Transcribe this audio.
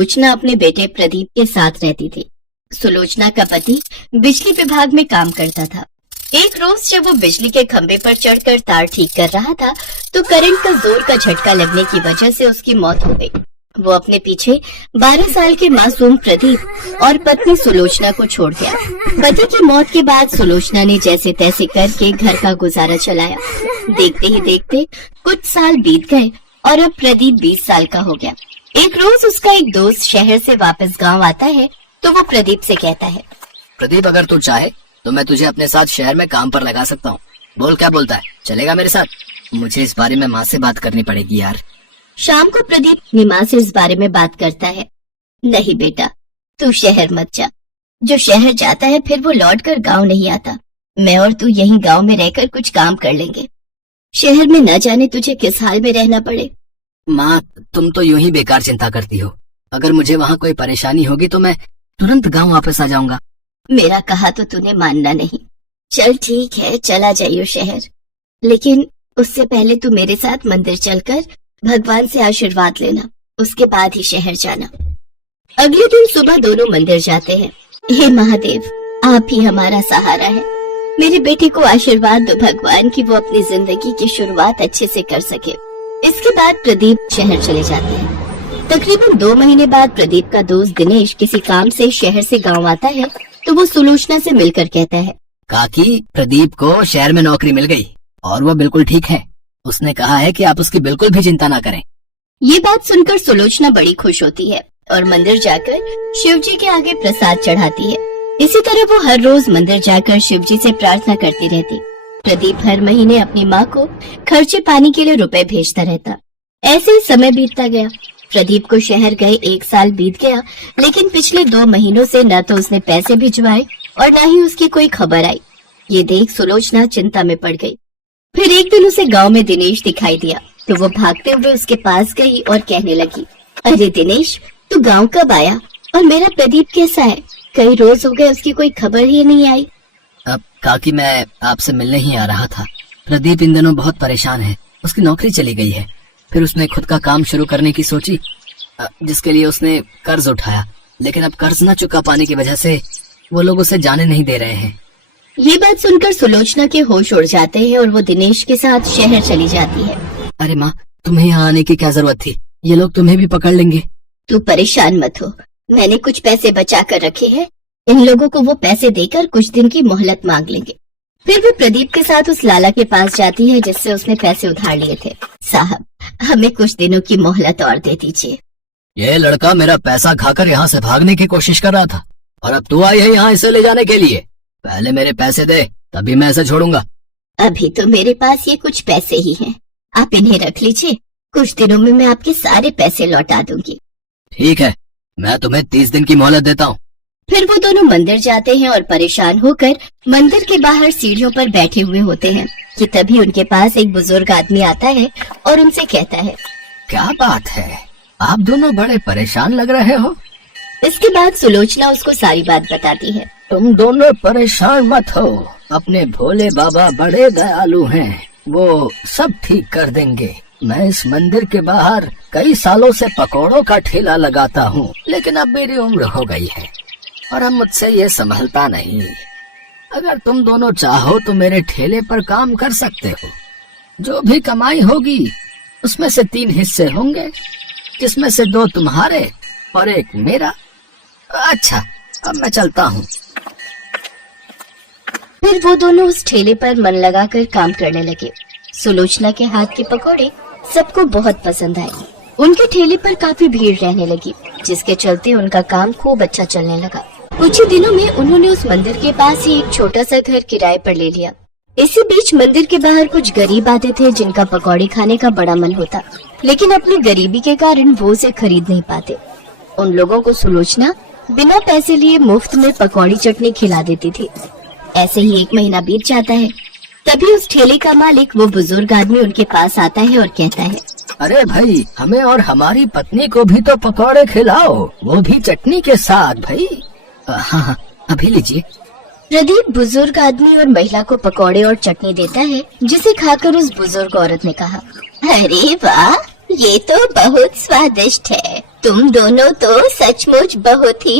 सुलोचना अपने बेटे प्रदीप के साथ रहती थी। सुलोचना का पति बिजली विभाग में काम करता था। एक रोज जब वो बिजली के खंभे पर चढ़कर तार ठीक कर रहा था तो करंट का जोर का झटका लगने की वजह से उसकी मौत हो गई। वो अपने पीछे 12 साल के मासूम प्रदीप और पत्नी सुलोचना को छोड़ गया। पति की मौत के बाद सुलोचना ने जैसे तैसे करके घर का गुजारा चलाया। देखते ही देखते कुछ साल बीत गए और अब प्रदीप 20 साल का हो गया। एक रोज उसका एक दोस्त शहर से वापस गांव आता है तो वो प्रदीप से कहता है, प्रदीप, अगर तू चाहे तो मैं तुझे अपने साथ शहर में काम पर लगा सकता हूँ। बोल, क्या बोलता है? चलेगा मेरे साथ? मुझे इस बारे में माँ से बात करनी पड़ेगी यार। शाम को प्रदीप अपनी माँ से इस बारे में बात करता है। नहीं बेटा, तू शहर मत जा। जो शहर जाता है फिर वो लौट कर गाँव नहीं आता। मैं और तू यहीं गाँव में रहकर कुछ काम कर लेंगे। शहर में न जाने तुझे किस हाल में रहना पड़े। माँ, तुम तो यूं ही बेकार चिंता करती हो। अगर मुझे वहाँ कोई परेशानी होगी तो मैं तुरंत गाँव वापस आ जाऊंगा। मेरा कहा तो तूने मानना नहीं। चल ठीक है, चला जाइयो शहर, लेकिन उससे पहले तू मेरे साथ मंदिर चलकर भगवान से आशीर्वाद लेना, उसके बाद ही शहर जाना। अगले दिन सुबह दोनों मंदिर जाते हैं। हे महादेव, आप ही हमारा सहारा है। मेरे बेटे को आशीर्वाद दो भगवान की वो अपनी जिंदगी की शुरुआत अच्छे से कर सके। इसके बाद प्रदीप शहर चले जाते हैं। तकरीबन 2 महीने बाद प्रदीप का दोस्त दिनेश किसी काम से शहर से गाँव आता है तो वो सुलोचना से मिलकर कहता है, काकी, प्रदीप को शहर में नौकरी मिल गई और वो बिल्कुल ठीक है। उसने कहा है कि आप उसकी बिल्कुल भी चिंता ना करें। ये बात सुनकर सुलोचना बड़ी खुश होती है और मंदिर जाकर शिव जी के आगे प्रसाद चढ़ाती है। इसी तरह वो हर रोज मंदिर जाकर शिव जी से प्रार्थना करती रहती। प्रदीप हर महीने अपनी माँ को खर्चे पानी के लिए रुपए भेजता रहता। ऐसे ही समय बीतता गया। प्रदीप को शहर गए 1 साल बीत गया, लेकिन पिछले 2 महीनों से न तो उसने पैसे भिजवाए और न ही उसकी कोई खबर आई। ये देख सुलोचना चिंता में पड़ गई। फिर एक दिन उसे गांव में दिनेश दिखाई दिया तो वो भागते हुए उसके पास गई और कहने लगी, अरे दिनेश, तू गांव कब आया और मेरा प्रदीप कैसा है? कई रोज हो गए उसकी कोई खबर ही नहीं आई। अब काकी, मैं आपसे मिलने ही आ रहा था। प्रदीप इन दिनों बहुत परेशान है। उसकी नौकरी चली गई है। फिर उसने खुद का काम शुरू करने की सोची, जिसके लिए उसने कर्ज उठाया, लेकिन अब कर्ज न चुका पाने की वजह से वो लोग उसे जाने नहीं दे रहे हैं। ये बात सुनकर सुलोचना के होश उड़ जाते हैं और वो दिनेश के साथ शहर चली जाती है। अरे माँ, तुम्हें यहाँ आने की क्या जरूरत थी? ये लोग तुम्हें भी पकड़ लेंगे। तू परेशान मत हो, मैंने कुछ पैसे बचा कर रखे हैं। इन लोगों को वो पैसे देकर कुछ दिन की मोहलत मांग लेंगे। फिर वो प्रदीप के साथ उस लाला के पास जाती है जिससे उसने पैसे उधार लिए थे। साहब, हमें कुछ दिनों की मोहलत और दे दीजिए। ये लड़का मेरा पैसा खाकर यहाँ से भागने की कोशिश कर रहा था और अब तू आई है यहाँ इसे ले जाने के लिए। पहले मेरे पैसे दे, तभी मैं इसे छोड़ूंगा। अभी तो मेरे पास ये कुछ पैसे ही हैं, आप इन्हें रख लीजिए। कुछ दिनों में मैं आपके सारे पैसे लौटा दूंगी। ठीक है, मैं तुम्हें 30 दिन की मोहलत देता हूँ। फिर वो दोनों मंदिर जाते हैं और परेशान होकर मंदिर के बाहर सीढ़ियों पर बैठे हुए होते हैं कि तभी उनके पास एक बुजुर्ग आदमी आता है और उनसे कहता है, क्या बात है, आप दोनों बड़े परेशान लग रहे हो। इसके बाद सुलोचना उसको सारी बात बताती है। तुम दोनों परेशान मत हो, अपने भोले बाबा बड़े दयालु हैं, वो सब ठीक कर देंगे। मैं इस मंदिर के बाहर कई सालों से पकौड़ों का ठेला लगाता हूँ, लेकिन अब मेरी उम्र हो गई है और अब मुझसे ये संभलता नहीं। अगर तुम दोनों चाहो तो मेरे ठेले पर काम कर सकते हो। जो भी कमाई होगी उसमें से 3 हिस्से होंगे, जिसमें से 2 तुम्हारे और 1 मेरा। अच्छा, अब मैं चलता हूँ। फिर वो दोनों उस ठेले पर मन लगाकर काम करने लगे। सुलोचना के हाथ के पकौड़े सबको बहुत पसंद आए। उनके ठेले पर काफी भीड़ रहने लगी, जिसके चलते उनका काम खूब अच्छा चलने लगा। कुछ ही दिनों में उन्होंने उस मंदिर के पास ही एक छोटा सा घर किराए पर ले लिया। इसी बीच मंदिर के बाहर कुछ गरीब आते थे जिनका पकौड़े खाने का बड़ा मन होता, लेकिन अपनी गरीबी के कारण वो उसे खरीद नहीं पाते। उन लोगों को सुलोचना बिना पैसे लिए मुफ्त में पकौड़ी चटनी खिला देती थी। ऐसे ही 1 महीना बीत जाता है। तभी उस ठेले का मालिक, वो बुजुर्ग आदमी, उनके पास आता है और कहता है, अरे भाई, हमें और हमारी पत्नी को भी तो पकौड़े खिलाओ, वो भी चटनी के साथ भाई। हाँ, अभी लीजिए। प्रदीप बुजुर्ग आदमी और महिला को पकौड़े और चटनी देता है, जिसे खाकर उस बुजुर्ग औरत ने कहा, अरे वाह, ये तो बहुत स्वादिष्ट है। तुम दोनों तो सचमुच बहुत ही